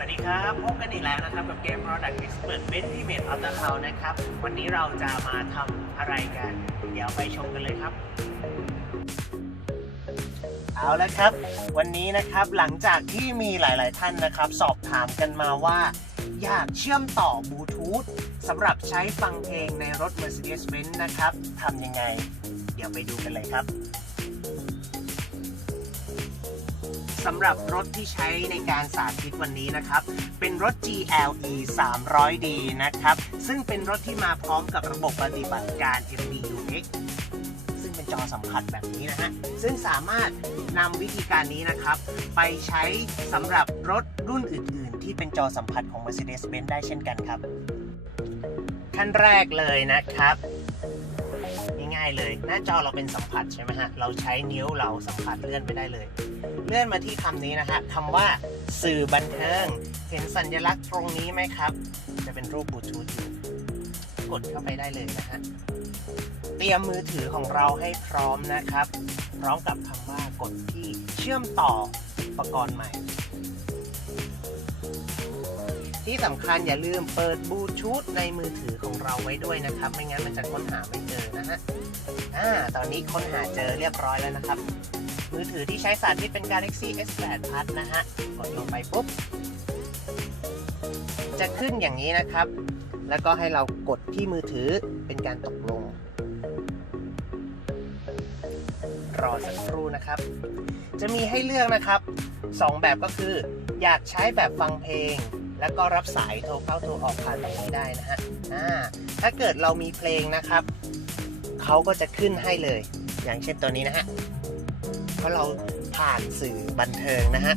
สวัสดีครับ พบกันอีกแล้วนะครับ กับเกม Product Expert เป็นที่เมดออโต้เขานะครับ วันนี้เราจะมาทำอะไรกัน เดี๋ยวไปชมกันเลยครับ เอาละครับ วันนี้นะครับหลังจากที่มีหลาย ๆ ท่านนะครับ สอบถามกันมาว่า อยากเชื่อมต่อบลูทูธสำหรับใช้ฟังเพลงในรถ Mercedes-Benz นะครับทำยังไง เดี๋ยวไปดูกันเลยครับ สำหรับรถที่ใช้ในการสาธิตวันนี้นะครับ เป็นรถ GLE 300D นะครับ ซึ่งเป็นรถที่มาพร้อมกับระบบปฏิบัติการ MBUX ซึ่งเป็นจอสัมผัสแบบนี้นะฮะ ซึ่งสามารถนำวิธีการนี้นะครับ ไปใช้สำหรับรถรุ่นอื่น ๆ ที่เป็นจอสัมผัสของ Mercedes-Benz ได้เช่นกันครับขั้นแรกเลยนะครับ ง่ายๆเลย หน้าจอเราเป็นสัมผัสใช่ไหมฮะ เราใช้นิ้วเราสัมผัสเลื่อนไปได้เลย เลื่อนมาที่คำนี้นะฮะคำว่าสื่อบันเทิง เห็นสัญลักษณ์ตรงนี้ไหมครับ จะเป็นรูปบลูทูธอยู่กดเข้าไปได้เลยนะฮะ เตรียมมือถือของเราให้พร้อมนะครับ พร้อมกับคำว่ากดที่เชื่อมต่ออุปกรณ์ใหม่ ที่สำคัญอย่าลืมเปิดบลูทูธในมือถือของเราไว้ด้วยนะครับ ไม่งั้นมันจะค้นหาไม่เจอนะฮะอ่าตอนนี้ค้นหาเจอเรียบร้อยแล้วนะครับ มือถือที่ใช้สาธิตเป็น Galaxy S8 Plus นะฮะกดลงไปปุ๊บ จะขึ้นอย่างนี้นะครับ แล้วก็ให้เรากดที่มือถือเป็นการตกลง รอสักครู่นะครับ จะมีให้เลือกนะครับ 2 แบบก็คือ อยากใช้แบบฟังเพลง แล้วก็รับสายโทรเข้าโทรออกผ่านแบบนี้ได้นะฮะอ่าถ้าเกิดเรามีเพลงนะครับเขาก็จะขึ้นให้เลย อย่างเช่นตัวนี้นะฮะเพราะเราผ่านสื่อบันเทิงนะฮะ